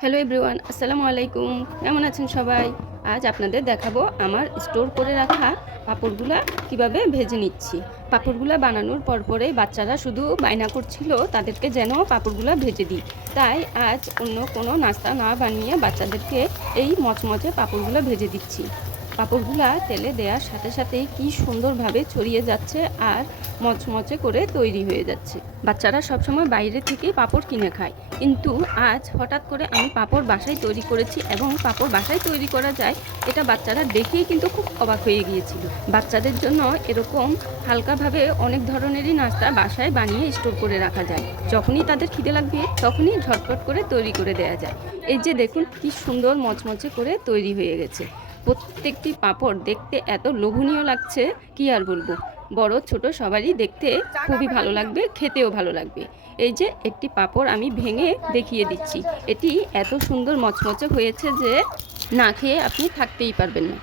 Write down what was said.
Hello everyone, আসসালামু আলাইকুম। কেমন আছেন সবাই? আজ আপনাদের দেখাবো আমার স্টোর করে রাখা পাঁপড়গুলা কিভাবে ভেজে নিচ্ছি। পাঁপড়গুলা বানানোর পরেই বাচ্চারা শুধু বায়না করছিল তাদেরকে যেন পাঁপড়গুলা ভেজে দিই। তাই আজ অন্য কোনো নাস্তা না বানিয়ে বাচ্চাদেরকে এই মচমচে পাঁপড়গুলা ভেজে দিচ্ছি। পাঁপড়গুলা তেলে দেওয়ার সাথে সাথেই কি সুন্দরভাবে ছড়িয়ে যাচ্ছে আর মচমচে করে তৈরি হয়ে যাচ্ছে। বাচ্চারা সবসময় বাইরে থেকেই পাঁপড় কিনে খায়, কিন্তু আজ হঠাৎ করে আমি পাঁপড় বাসায় তৈরি করেছি এবং পাঁপড় বাসায় তৈরি করা যায় এটা বাচ্চারা দেখেই কিন্তু খুব অবাক হয়ে গিয়েছিল। বাচ্চাদের জন্য এরকম হালকাভাবে অনেক ধরনেরই নাস্তা বাসায় বানিয়ে স্টোর করে রাখা যায়। যখনই তাদের খিদে লাগবে তখনই ঝটপট করে তৈরি করে দেওয়া যায়। এই যে দেখুন কি সুন্দর মচমচে করে তৈরি হয়ে গেছে। প্রত্যেকটি পাঁপড় দেখতে এত লোভনীয় লাগছে, কি আর বলবো। বড় ছোট সবারই দেখতে খুবই ভালো লাগবে, খেতেও ভালো লাগবে। এই যে একটি পাঁপড় আমি ভেঙে দেখিয়ে দিচ্ছি। এটি এত সুন্দর মচমচে হয়েছে যে না খেয়ে আপনি থাকতেই পারবেন না।